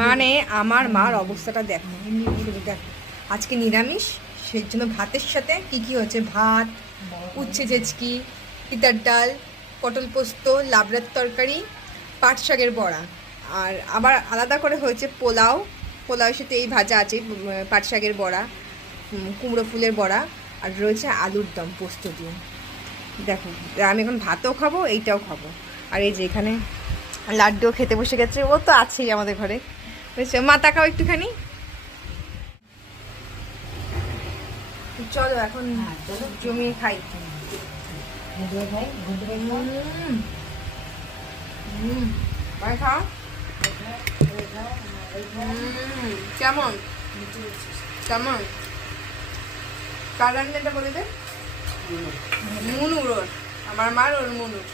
মানে আমার মার অবস্থাটা দেখো, শুধু দেখো। আজকে নিরামিষ, সেই জন্য ভাতের সাথে কি কি হচ্ছে, ভাত, উচ্ছে চেচকি, তিতার ডাল, পটল পোস্ত, লাবড়ার তরকারি, পাট শাকের বড়া। আর আবার আলাদা করে হয়েছে পোলাও, পোলাওয়ের সাথে এই ভাজা আছে, পাট শাকের বড়া, কুমড়ো ফুলের বড়া, আর রয়েছে আলুর দম পোস্ত দিয়ে। দেখো আমি এখন ভাতও খাবো, এইটাও খাবো। আর এই যে এখানে লাড্ডুও খেতে বসে গেছে, ও তো আছেই আমাদের ঘরে, বুঝছো? মা তাকাও একটুখানি। চলো এখন জমিয়ে খাই। খাও কেমন কেমন কার রান্নাটা বলে দে। মুনুর, ওর আমার মার, ওর মুনুর।